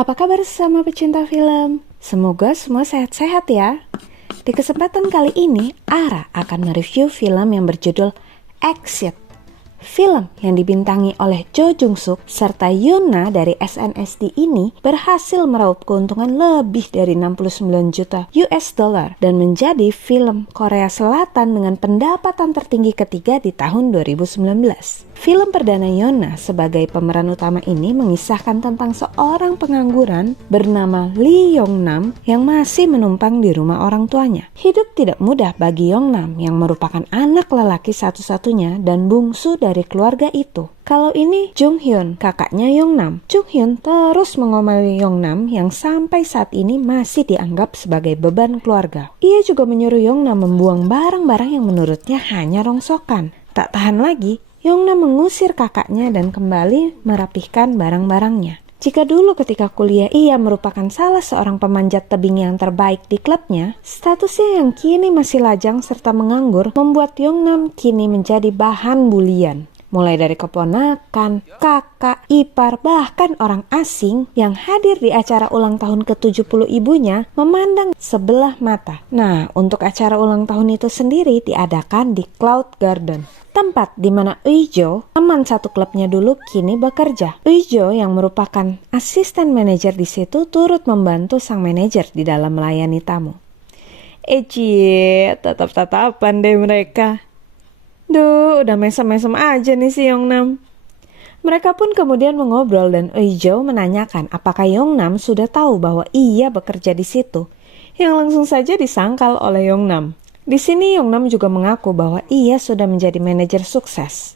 Apa kabar sama pecinta film? Semoga semua sehat-sehat ya. Di kesempatan kali ini, Ara akan mereview film yang berjudul Exit. Film yang dibintangi oleh Jo Jung Suk serta Yoona dari SNSD ini berhasil meraup keuntungan lebih dari 69 juta US dollar dan menjadi film Korea Selatan dengan pendapatan tertinggi ketiga di tahun 2019. Film perdana Yoona sebagai pemeran utama ini mengisahkan tentang seorang pengangguran bernama Lee Yong Nam yang masih menumpang di rumah orang tuanya. Hidup tidak mudah bagi Yong Nam yang merupakan anak lelaki satu-satunya dan bungsu dari keluarga itu. Kalau ini Jung Hyun, kakaknya Yong Nam. Jung Hyun terus mengomeli Yong Nam yang sampai saat ini masih dianggap sebagai beban keluarga. Ia juga menyuruh Yong Nam membuang barang-barang yang menurutnya hanya rongsokan. Tak tahan lagi, Yong Nam mengusir kakaknya dan kembali merapihkan barang-barangnya. Jika dulu ketika kuliah ia merupakan salah seorang pemanjat tebing yang terbaik di klubnya, statusnya yang kini masih lajang serta menganggur membuat Yong Nam kini menjadi bahan bulian. Mulai dari keponakan, kakak, ipar, bahkan orang asing yang hadir di acara ulang tahun ke-70 ibunya memandang sebelah mata. Nah, untuk acara ulang tahun itu sendiri diadakan di Cloud Garden, tempat di mana Uijo, teman satu klubnya dulu, kini bekerja. Uijo yang merupakan asisten manajer di situ turut membantu sang manajer di dalam melayani tamu. Tatap-tatapan deh mereka. Duh, udah mesem-mesem aja nih si Yong Nam. Mereka pun kemudian mengobrol dan Uijo menanyakan apakah Yong Nam sudah tahu bahwa ia bekerja di situ, yang langsung saja disangkal oleh Yong Nam. Di sini Yong Nam juga mengaku bahwa ia sudah menjadi manajer sukses.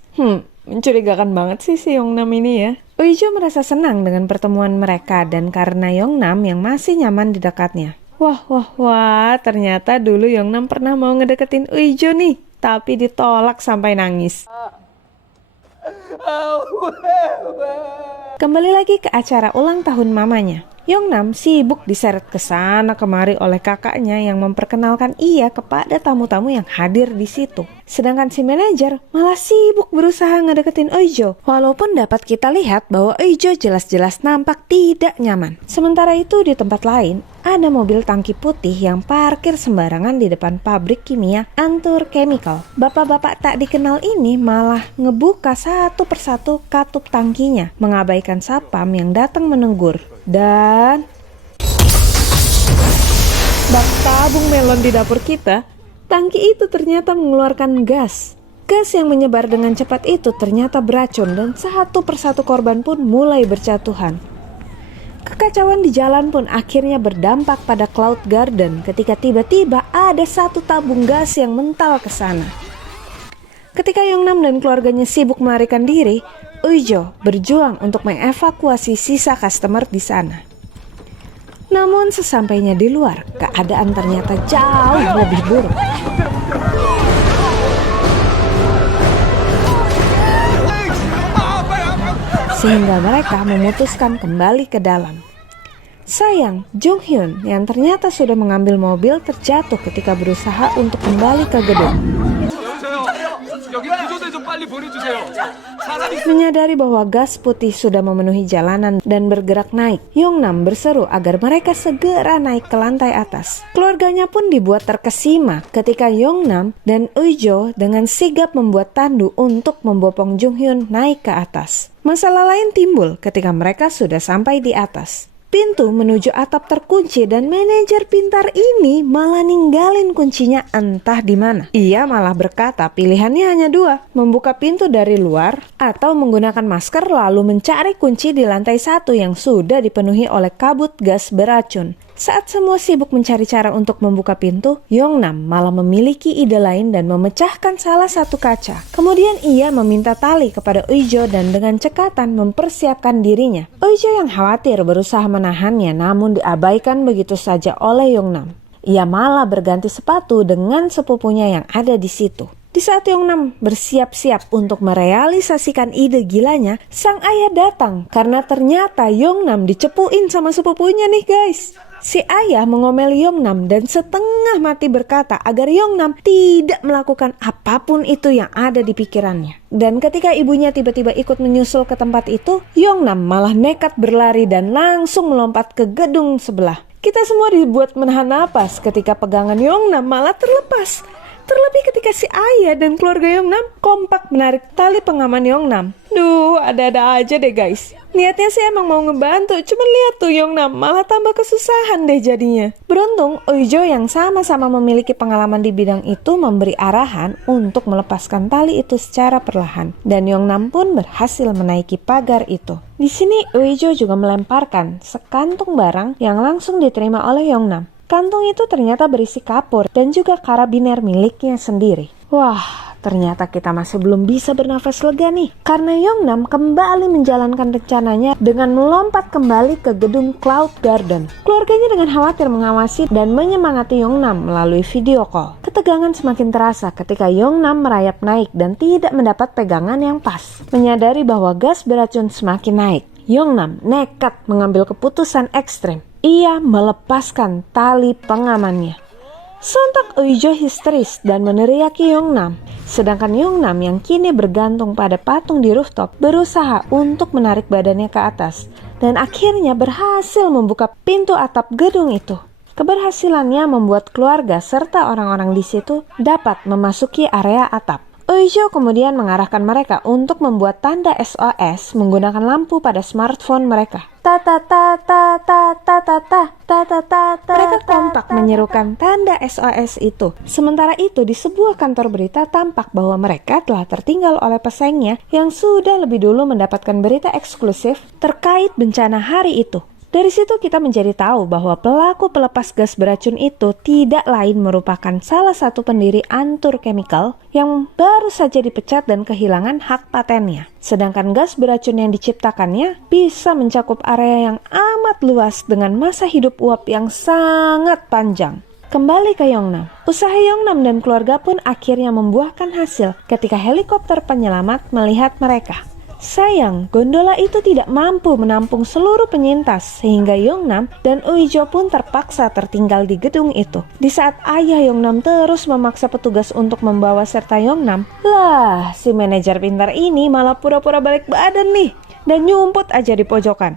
Mencurigakan banget sih si Yong Nam ini ya. Uijo merasa senang dengan pertemuan mereka dan karena Yong Nam yang masih nyaman di dekatnya. Wah, ternyata dulu Yong Nam pernah mau ngedeketin Uijo nih, tapi ditolak sampai nangis. Kembali lagi ke acara ulang tahun mamanya. Yong Nam sibuk diseret ke sana kemari oleh kakaknya yang memperkenalkan ia kepada tamu-tamu yang hadir di situ. Sedangkan si manajer malah sibuk berusaha ngedeketin Uijo, walaupun dapat kita lihat bahwa Uijo jelas-jelas nampak tidak nyaman. Sementara itu di tempat lain, ada mobil tangki putih yang parkir sembarangan di depan pabrik kimia Antur Chemical. Bapak-bapak tak dikenal ini malah ngebuka satu persatu katup tangkinya, mengabaikan satpam yang datang menegur. Dan bak tabung melon di dapur kita, tangki itu ternyata mengeluarkan gas. Gas yang menyebar dengan cepat itu ternyata beracun dan satu persatu korban pun mulai berjatuhan. Kekacauan di jalan pun akhirnya berdampak pada Cloud Garden ketika tiba-tiba ada satu tabung gas yang mental ke sana. Ketika Yong Nam dan keluarganya sibuk melarikan diri, Uijo berjuang untuk mengevakuasi sisa customer di sana. Namun sesampainya di luar, keadaan ternyata jauh lebih buruk. Sehingga mereka memutuskan kembali ke dalam. Sayang, Jung Hyun yang ternyata sudah mengambil mobil terjatuh ketika berusaha untuk kembali ke gedung. Menyadari bahwa gas putih sudah memenuhi jalanan dan bergerak naik, Yong Nam berseru agar mereka segera naik ke lantai atas. Keluarganya pun dibuat terkesima ketika Yong Nam dan Uijo dengan sigap membuat tandu untuk membopong Jung Hyun naik ke atas. Masalah lain timbul ketika mereka sudah sampai di atas. Pintu menuju atap terkunci dan manajer pintar ini malah ninggalin kuncinya entah di mana. Ia malah berkata pilihannya hanya dua, membuka pintu dari luar atau menggunakan masker lalu mencari kunci di lantai 1 yang sudah dipenuhi oleh kabut gas beracun. Saat semua sibuk mencari cara untuk membuka pintu, Yong Nam malah memiliki ide lain dan memecahkan salah satu kaca. Kemudian ia meminta tali kepada Uijo dan dengan cekatan mempersiapkan dirinya. Uijo yang khawatir berusaha menahannya namun diabaikan begitu saja oleh Yong Nam. Ia malah berganti sepatu dengan sepupunya yang ada di situ. Di saat Yongnam bersiap-siap untuk merealisasikan ide gilanya, sang ayah datang karena ternyata Yongnam dicepuin sama sepupunya nih guys. Si ayah mengomel Yongnam dan setengah mati berkata agar Yongnam tidak melakukan apapun itu yang ada di pikirannya. Dan ketika ibunya tiba-tiba ikut menyusul ke tempat itu, Yongnam malah nekat berlari dan langsung melompat ke gedung sebelah. Kita semua dibuat menahan napas ketika pegangan Yongnam malah terlepas. Terlebih ketika si ayah dan keluarga Yongnam kompak menarik tali pengaman Yongnam. Duh, ada-ada aja deh guys. Niatnya sih emang mau ngebantu, cuman lihat tuh Yongnam malah tambah kesusahan deh jadinya. Beruntung Uijo yang sama-sama memiliki pengalaman di bidang itu memberi arahan untuk melepaskan tali itu secara perlahan. Dan Yongnam pun berhasil menaiki pagar itu. Di sini Uijo juga melemparkan sekantung barang yang langsung diterima oleh Yongnam. Kantung itu ternyata berisi kapur dan juga karabiner miliknya sendiri. Wah, ternyata kita masih belum bisa bernafas lega nih. Karena Yongnam kembali menjalankan rencananya dengan melompat kembali ke gedung Cloud Garden. Keluarganya dengan khawatir mengawasi dan menyemangati Yongnam melalui video call. Ketegangan semakin terasa ketika Yongnam merayap naik dan tidak mendapat pegangan yang pas. Menyadari bahwa gas beracun semakin naik, Yongnam nekat mengambil keputusan ekstrim. Ia melepaskan tali pengamannya. Sontak Uijo histeris dan meneriaki Yongnam. Sedangkan Yongnam yang kini bergantung pada patung di rooftop berusaha untuk menarik badannya ke atas. Dan akhirnya berhasil membuka pintu atap gedung itu. Keberhasilannya membuat keluarga serta orang-orang di situ dapat memasuki area atap. Uijo kemudian mengarahkan mereka untuk membuat tanda SOS menggunakan lampu pada smartphone mereka. Mereka kompak menyerukan tanda SOS itu. Sementara itu di sebuah kantor berita tampak bahwa mereka telah tertinggal oleh pesaingnya yang sudah lebih dulu mendapatkan berita eksklusif terkait bencana hari itu. Dari situ kita menjadi tahu bahwa pelaku pelepas gas beracun itu tidak lain merupakan salah satu pendiri Antur Chemical yang baru saja dipecat dan kehilangan hak patennya. Sedangkan gas beracun yang diciptakannya bisa mencakup area yang amat luas dengan masa hidup uap yang sangat panjang. Kembali ke Yongnam, usaha Yongnam dan keluarga pun akhirnya membuahkan hasil ketika helikopter penyelamat melihat mereka. Sayang, gondola itu tidak mampu menampung seluruh penyintas sehingga Yongnam dan Uijo pun terpaksa tertinggal di gedung itu. Di saat ayah Yongnam terus memaksa petugas untuk membawa serta Yongnam, lah si manajer pintar ini malah pura-pura balik badan nih dan nyumput aja di pojokan.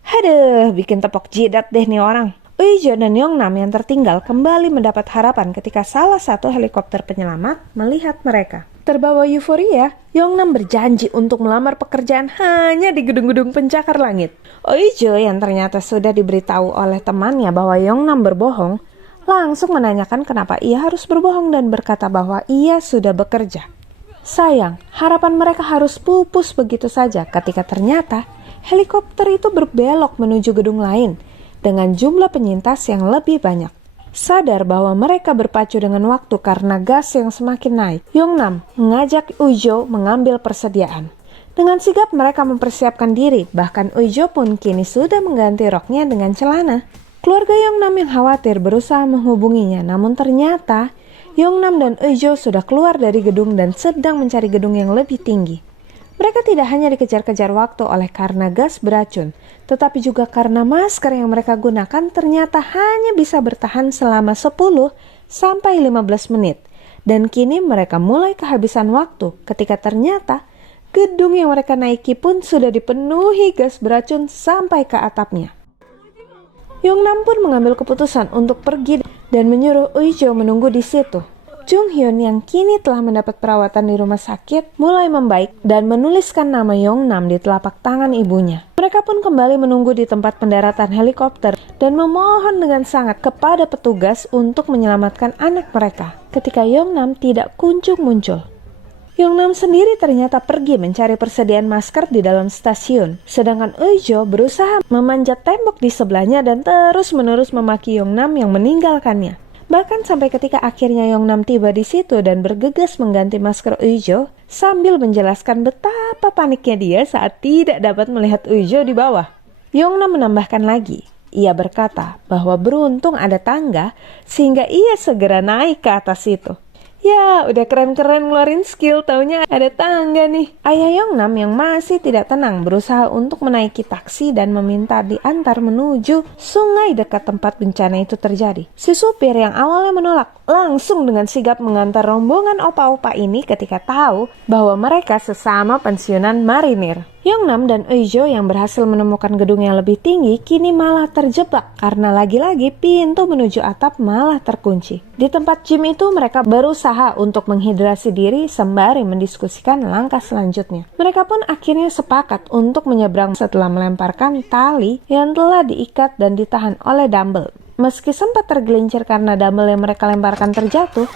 Haduh, bikin tepok jidat deh nih orang. Uijo dan Yongnam yang tertinggal kembali mendapat harapan ketika salah satu helikopter penyelamat melihat mereka. Terbawa euforia, Yongnam berjanji untuk melamar pekerjaan hanya di gedung-gedung pencakar langit. Uijo yang ternyata sudah diberitahu oleh temannya bahwa Yongnam berbohong, langsung menanyakan kenapa ia harus berbohong dan berkata bahwa ia sudah bekerja. Sayang, harapan mereka harus pupus begitu saja ketika ternyata helikopter itu berbelok menuju gedung lain dengan jumlah penyintas yang lebih banyak. Sadar bahwa mereka berpacu dengan waktu karena gas yang semakin naik, Yongnam mengajak Uijo mengambil persediaan. Dengan sigap mereka mempersiapkan diri, bahkan Uijo pun kini sudah mengganti roknya dengan celana. Keluarga Yongnam yang khawatir berusaha menghubunginya, namun ternyata Yongnam dan Uijo sudah keluar dari gedung dan sedang mencari gedung yang lebih tinggi. Mereka tidak hanya dikejar-kejar waktu oleh karena gas beracun, tetapi juga karena masker yang mereka gunakan ternyata hanya bisa bertahan selama 10-15 menit. Dan kini mereka mulai kehabisan waktu ketika ternyata gedung yang mereka naiki pun sudah dipenuhi gas beracun sampai ke atapnya. Yongnam pun mengambil keputusan untuk pergi dan menyuruh Uijo menunggu di situ. Jung Hyun yang kini telah mendapat perawatan di rumah sakit mulai membaik dan menuliskan nama Yongnam di telapak tangan ibunya. Mereka pun kembali menunggu di tempat pendaratan helikopter dan memohon dengan sangat kepada petugas untuk menyelamatkan anak mereka ketika Yongnam tidak kunjung muncul. Yongnam sendiri ternyata pergi mencari persediaan masker di dalam stasiun, sedangkan Uijo berusaha memanjat tembok di sebelahnya dan terus-menerus memaki Yongnam yang meninggalkannya. Bahkan sampai ketika akhirnya Yongnam tiba di situ dan bergegas mengganti masker Uijo sambil menjelaskan betapa paniknya dia saat tidak dapat melihat Uijo di bawah. Yongnam menambahkan lagi, ia berkata bahwa beruntung ada tangga sehingga ia segera naik ke atas itu. Ya, udah keren-keren ngeluarin skill, taunya ada tangga nih. Ayah Yongnam yang masih tidak tenang berusaha untuk menaiki taksi dan meminta diantar menuju sungai dekat tempat bencana itu terjadi. Si supir yang awalnya menolak langsung dengan sigap mengantar rombongan opa-opa ini ketika tahu bahwa mereka sesama pensiunan marinir. Yongnam dan Uijo yang berhasil menemukan gedung yang lebih tinggi kini malah terjebak karena lagi-lagi pintu menuju atap malah terkunci. Di tempat gym itu mereka berusaha untuk menghidrasi diri sembari mendiskusikan langkah selanjutnya. Mereka pun akhirnya sepakat untuk menyeberang setelah melemparkan tali yang telah diikat dan ditahan oleh dumbbell. Meski sempat tergelincir karena dumbbell yang mereka lemparkan terjatuh,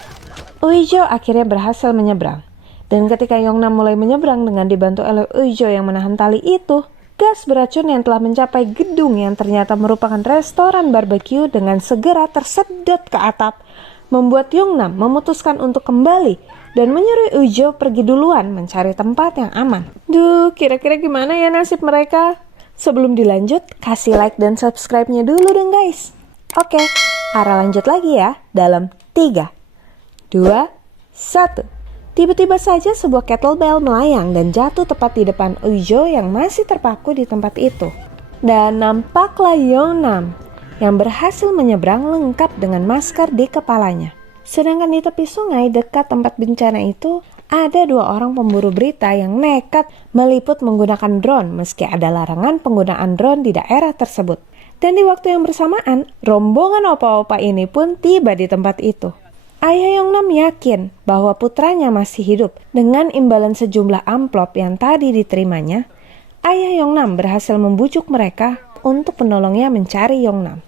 Uijo akhirnya berhasil menyeberang. Dan ketika Yongnam mulai menyeberang dengan dibantu oleh Uijo yang menahan tali itu, gas beracun yang telah mencapai gedung yang ternyata merupakan restoran barbeque dengan segera tersedot ke atap, membuat Yongnam memutuskan untuk kembali dan menyuruh Uijo pergi duluan mencari tempat yang aman. Duh, kira-kira gimana ya nasib mereka? Sebelum dilanjut, kasih like dan subscribe-nya dulu dong guys. Oke, Ara lanjut lagi ya dalam 3, 2, 1. Tiba-tiba saja sebuah kettlebell melayang dan jatuh tepat di depan Uijo yang masih terpaku di tempat itu. Dan nampaklah Yongnam yang berhasil menyeberang lengkap dengan masker di kepalanya. Sedangkan di tepi sungai dekat tempat bencana itu, ada 2 orang pemburu berita yang nekat meliput menggunakan drone meski ada larangan penggunaan drone di daerah tersebut. Dan di waktu yang bersamaan, rombongan opa-opa ini pun tiba di tempat itu. Ayah Yongnam yakin bahwa putranya masih hidup. Dengan imbalan sejumlah amplop yang tadi diterimanya, Ayah Yongnam berhasil membujuk mereka untuk menolongnya mencari Yongnam.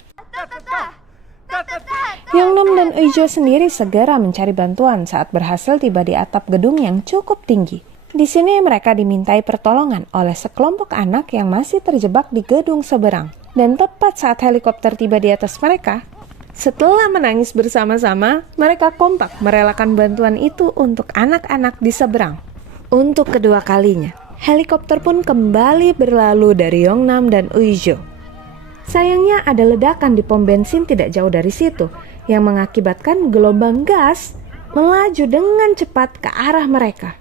Yongnam dan Uijo sendiri segera mencari bantuan saat berhasil tiba di atap gedung yang cukup tinggi. Di sini mereka dimintai pertolongan oleh sekelompok anak yang masih terjebak di gedung seberang. Dan tepat saat helikopter tiba di atas mereka, setelah menangis bersama-sama, mereka kompak merelakan bantuan itu untuk anak-anak di seberang. Untuk kedua kalinya, helikopter pun kembali berlalu dari Yongnam dan Uijo. Sayangnya ada ledakan di pom bensin tidak jauh dari situ, yang mengakibatkan gelombang gas melaju dengan cepat ke arah mereka.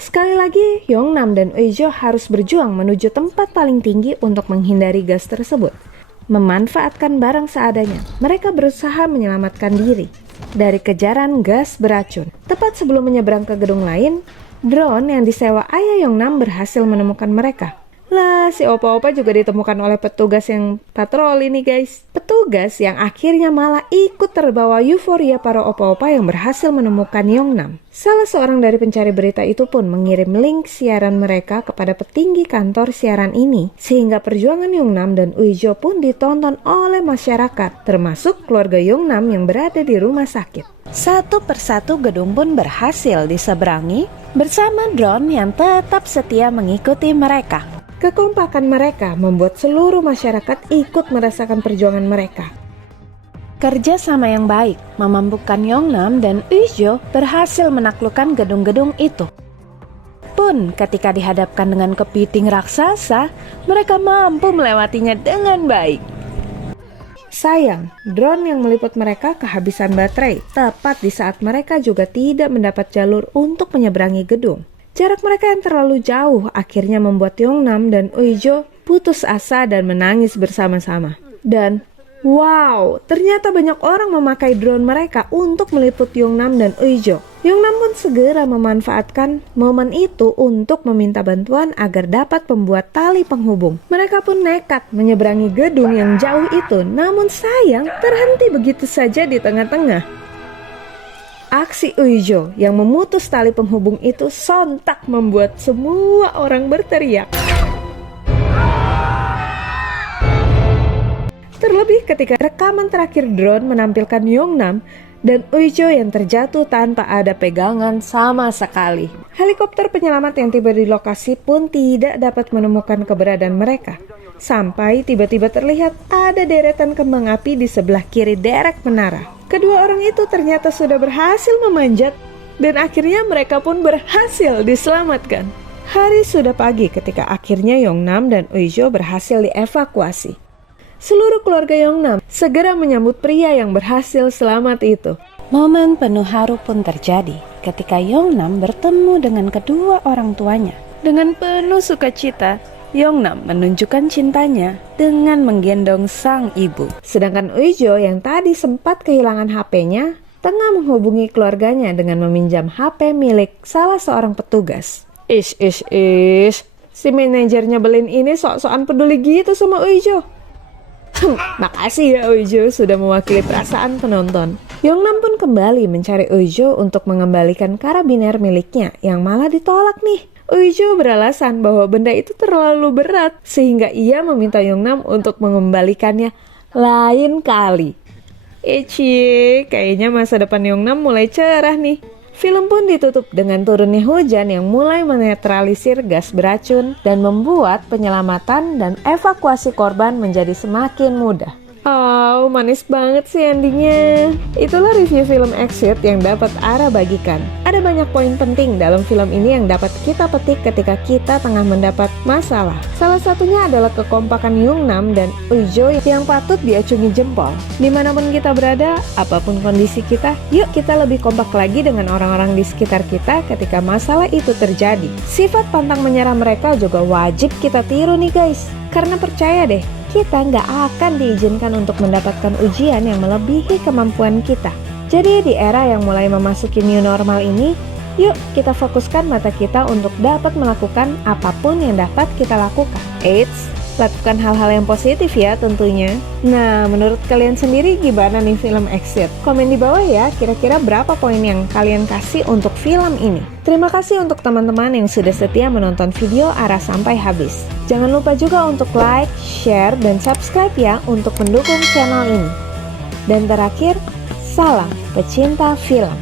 Sekali lagi, Yongnam dan Uijo harus berjuang menuju tempat paling tinggi untuk menghindari gas tersebut. Memanfaatkan barang seadanya, mereka berusaha menyelamatkan diri dari kejaran gas beracun. Tepat sebelum menyeberang ke gedung lain, drone yang disewa ayah Yongnam berhasil menemukan mereka. Lah, si opa-opa juga ditemukan oleh petugas yang patroli nih guys. Petugas yang akhirnya malah ikut terbawa euforia para opa-opa yang berhasil menemukan Yongnam. Salah seorang dari pencari berita itu pun mengirim link siaran mereka kepada petinggi kantor siaran ini, sehingga perjuangan Yongnam dan Uijo pun ditonton oleh masyarakat, termasuk keluarga Yongnam yang berada di rumah sakit. Satu persatu gedung pun berhasil diseberangi bersama drone yang tetap setia mengikuti mereka. Kekompakan mereka membuat seluruh masyarakat ikut merasakan perjuangan mereka. Kerja sama yang baik memampukan Yongnam dan Uijo berhasil menaklukkan gedung-gedung itu. Pun ketika dihadapkan dengan kepiting raksasa, mereka mampu melewatinya dengan baik. Sayang, drone yang meliput mereka kehabisan baterai tepat di saat mereka juga tidak mendapat jalur untuk menyeberangi gedung. Jarak mereka yang terlalu jauh akhirnya membuat Yongnam dan Uijo putus asa dan menangis bersama-sama. Dan wow, ternyata banyak orang memakai drone mereka untuk meliput Yongnam dan Uijo. Yongnam pun segera memanfaatkan momen itu untuk meminta bantuan agar dapat membuat tali penghubung. Mereka pun nekat menyeberangi gedung yang jauh itu, namun sayang terhenti begitu saja di tengah-tengah. Aksi Uijo yang memutus tali penghubung itu sontak membuat semua orang berteriak. Terlebih ketika rekaman terakhir drone menampilkan Yongnam dan Uijo yang terjatuh tanpa ada pegangan sama sekali. Helikopter penyelamat yang tiba di lokasi pun tidak dapat menemukan keberadaan mereka. Sampai tiba-tiba terlihat ada deretan kembang api di sebelah kiri derek menara. Kedua orang itu ternyata sudah berhasil memanjat dan akhirnya mereka pun berhasil diselamatkan. Hari sudah pagi ketika akhirnya Yongnam dan Uijo berhasil dievakuasi. Seluruh keluarga Yongnam segera menyambut pria yang berhasil selamat itu. Momen penuh haru pun terjadi ketika Yeongnam bertemu dengan kedua orang tuanya. Dengan penuh sukacita, Yeongnam menunjukkan cintanya dengan menggendong sang ibu. Sedangkan Uijo yang tadi sempat kehilangan HP-nya, tengah menghubungi keluarganya dengan meminjam HP milik salah seorang petugas. Si manajernya Belin ini sok-sokan peduli gitu sama Uijo. Makasih ya Uijo sudah mewakili perasaan penonton. Yeongnam pun kembali mencari Uijo untuk mengembalikan karabiner miliknya yang malah ditolak nih. Uijo beralasan bahwa benda itu terlalu berat sehingga ia meminta Yeongnam untuk mengembalikannya lain kali. Kayaknya masa depan Yeongnam mulai cerah nih. Film pun ditutup dengan turunnya hujan yang mulai menetralisir gas beracun dan membuat penyelamatan dan evakuasi korban menjadi semakin mudah. Oh, manis banget sih endingnya. Itulah review film Exit yang dapat Ara bagikan. Ada banyak poin penting dalam film ini yang dapat kita petik ketika kita tengah mendapat masalah. Salah satunya adalah kekompakan Yeongnam dan Uijo yang patut diacungi jempol. Dimanapun kita berada, apapun kondisi kita, yuk kita lebih kompak lagi dengan orang-orang di sekitar kita ketika masalah itu terjadi. Sifat pantang menyerah mereka juga wajib kita tiru nih guys. Karena percaya deh, kita nggak akan diizinkan untuk mendapatkan ujian yang melebihi kemampuan kita. Jadi di era yang mulai memasuki new normal ini, yuk kita fokuskan mata kita untuk dapat melakukan apapun yang dapat kita lakukan. Eits, lakukan hal-hal yang positif ya tentunya. Nah, menurut kalian sendiri gimana nih film Exit? Komen di bawah ya, kira-kira berapa poin yang kalian kasih untuk film ini. Terima kasih untuk teman-teman yang sudah setia menonton video Ara sampai habis. Jangan lupa juga untuk like, share, dan subscribe ya untuk mendukung channel ini. Dan terakhir, salam pecinta film.